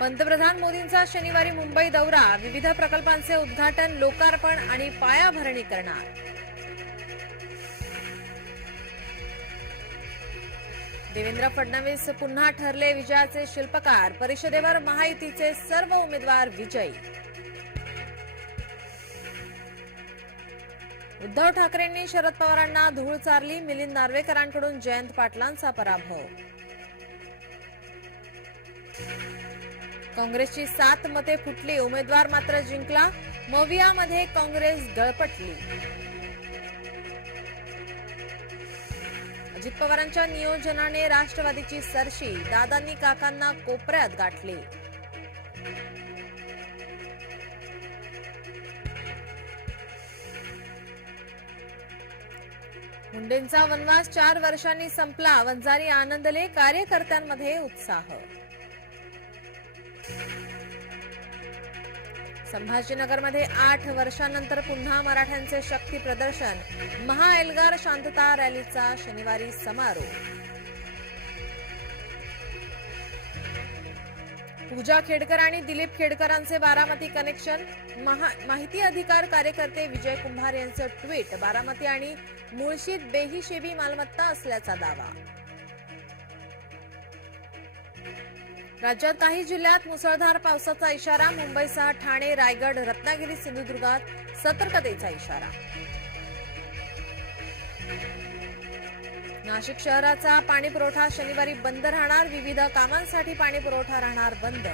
पंतप्रधान मोदींचा शनिवारी मुंबई दौरा विविध प्रकल्पांचे उद्घाटन लोकार्पण आणि पायाभरणी करणार. देवेंद्र फडणवीस पुन्हा ठरले विजयाचे शिल्पकार परिषदेवर महायुतीचे सर्व उमेदवार विजयी. उद्धव ठाकरेंनी शरद पवारांना धूळ चारली मिलिंद नार्वेकरांकडून जयंत पाटलांचा पराभव. काँग्रेसची सात मते फुटली. उमेदवार मात्र जिंकला. मवियामध्ये काँग्रेस गळपटली अजित पवारांच्या नियोजनाने राष्ट्रवादीची सरशी. दादांनी काकांना कोपऱ्यात गाठले. मुंडेंचा वनवास चार वर्षांनी संपला. वंजारी आनंदले कार्यकर्त्यांमध्ये उत्साह. संभाजीनगरमध्ये आठ वर्षांनंतर पुन्हा मराठ्यांचे शक्ती प्रदर्शन. महाएल्गार शांतता रॅलीचा शनिवारी समारोप. पूजा खेडकर आणि दिलीप खेडकरांचे बारामती कनेक्शन. महा- माहिती अधिकार कार्यकर्ते विजय कुंभार यांचं ट्विट बारामती आणि मुळशीत बेहिशेबी मालमत्ता असल्याचा दावा. राज्यात काही जिल्ह्यात मुसळधार पावसाचा इशारा मुंबईसह ठाणे रायगड रत्नागिरी सिंधुदुर्गात सतर्कतेचा इशारा. नाशिक शहराचा पाणीपुरवठा शनिवारी बंद राहणार विविध कामांसाठी पाणीपुरवठा राहणार बंद.